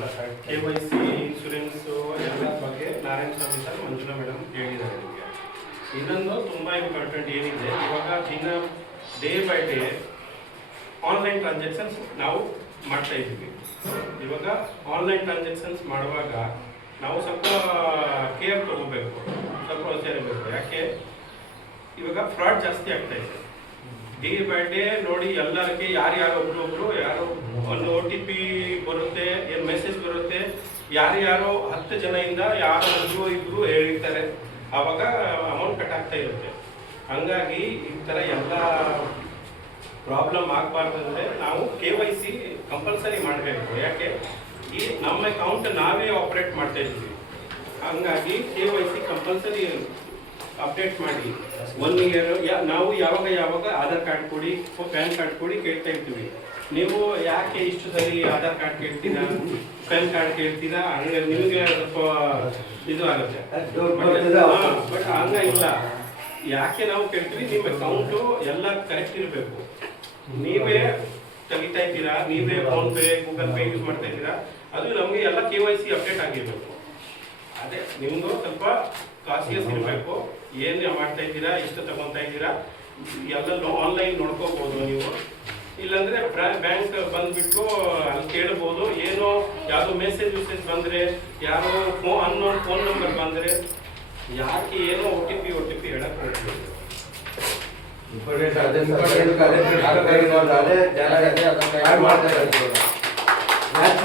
KYC insurance ಎಲ್ಲ ಬಗ್ಗೆ ನಾರಾಯಣ ಸ್ವಾಮಿ sir Manjula madam ಹೇಳಿದ್ದಾರೆ ನಿಮಗೆ. ಇನ್ನೊಂದು ತುಂಬ ಇಂಪಾರ್ಟೆಂಟ್ ಏನಿದೆ, ಇವಾಗ day by day online transactions ನಾವು ಮಾಡ್ತಾ ಇದ್ದೀವಿ. ಇವಾಗ ಆನ್ಲೈನ್ ಟ್ರಾನ್ಸಾಕ್ಷನ್ಸ್ ಮಾಡುವಾಗ ನಾವು ಸ್ವಲ್ಪ ಕೇರ್ ತಗೋಬೇಕು, ಸ್ವಲ್ಪ ಹುಷಾರಿರಬೇಕು. ಯಾಕೆ ಇವಾಗ ಫ್ರಾಡ್ ಜಾಸ್ತಿ ಆಗ್ತಾ ಇದೆ. ಡೇ ಬೈ ಡೇ ನೋಡಿ ಎಲ್ಲರಿಗೆ ಒಬ್ರು ಯಾರೋ ಒಂದು OTP ಬರುತ್ತೆ, ಏನು ಮೆಸೇಜ್ ಬರುತ್ತೆ, ಯಾರು 10 ಜನದಿಂದ ಯಾರೋ ಇಬ್ರು ಹೇಳಿರ್ತಾರೆ, ಆವಾಗ ಅಮೌಂಟ್ ಕಟ್ ಆಗ್ತಾ ಇರುತ್ತೆ. ಹಂಗಾಗಿ ಈ ಥರ ಎಲ್ಲ ಪ್ರಾಬ್ಲಮ್ ಆಗಬಾರ್ದಂದ್ರೆ ನಾವು KYC ಕಂಪಲ್ಸರಿ ಮಾಡಬೇಕು. ಯಾಕೆ ಈ ನಮ್ಮ ಅಕೌಂಟ್ ನಾವೇ ಆಪ್ರೇಟ್ ಮಾಡ್ತಾ ಇದ್ದೀವಿ. ಹಂಗಾಗಿ KYC ಕಂಪಲ್ಸರಿ ಅಪ್ಡೇಟ್ ಮಾಡಿ. 1 ಇಯರ್ ನಾವು ಯಾವಾಗ ಆಧಾರ್ ಕಾರ್ಡ್ ಕೊಡಿ, ಪ್ಯಾನ್ ಕಾರ್ಡ್ ಕೊಡಿ ಕೇಳ್ತಾ ಇರ್ತೀವಿ. ನೀವು ಯಾಕೆ ಇಷ್ಟು ಸರಿ ಆಧಾರ್ ಕಾರ್ಡ್ ಕೇಳ್ತೀರಾ, ಪ್ಯಾನ್ ಕಾರ್ಡ್ ಕೇಳ್ತೀರಾ? ಹಂಗೆ ನಿಮಗೆ ಸ್ವಲ್ಪ ಇದು ಆಗುತ್ತೆ. ಬಟ್ ಹಂಗಿಲ್ಲ. ಯಾಕೆ ನಾವು ಕೇಳ್ತೀವಿ, ನಿಮ್ಮ ಅಕೌಂಟು ಎಲ್ಲ ಕರೆಕ್ಟ್ ಇರಬೇಕು. ನೀವೇ ತೆಗಿತಾ ಇದ್ದೀರಾ, ನೀವೇ ಫೋನ್ಪೇ ಗೂಗಲ್ ಪೇ ಯೂಸ್ ಮಾಡ್ತಾ ಇದ್ದೀರಾ, ಅದು ನಮಗೆ ಎಲ್ಲ KYC ಅಪ್ಡೇಟ್ ಆಗಿರಬೇಕು. ಅದೇ ನಿಮ್ಮದು ಸ್ವಲ್ಪ ಕಾನ್ಶಿಯಸ್ ಇರಬೇಕು. ಏನು ಮಾಡ್ತಾ ಇದ್ದೀರಾ, ಎಷ್ಟು ತಗೊತಾ ಇದ್ದೀರಾ, ಎಲ್ಲ ಆನ್ಲೈನ್ ನೋಡ್ಕೋಬೋದು ನೀವು. ಇಲ್ಲಾಂದರೆ ಬ್ಯಾಂಕ್ ಬಂದುಬಿಟ್ಟು ಅಲ್ಲಿ ಕೇಳ್ಬೋದು. ಏನೋ ಯಾವುದೋ ಮೆಸೇಜ್ ಬಂದರೆ, ಯಾರೋ ಅನ್ನೋನ್ ಫೋನ್ ನಂಬರ್ ಬಂದರೆ, ಯಾಕೆ ಏನೋ OTP ಹೇಳಕ್ಕೆ ಹೋಗ್ಬೋದು.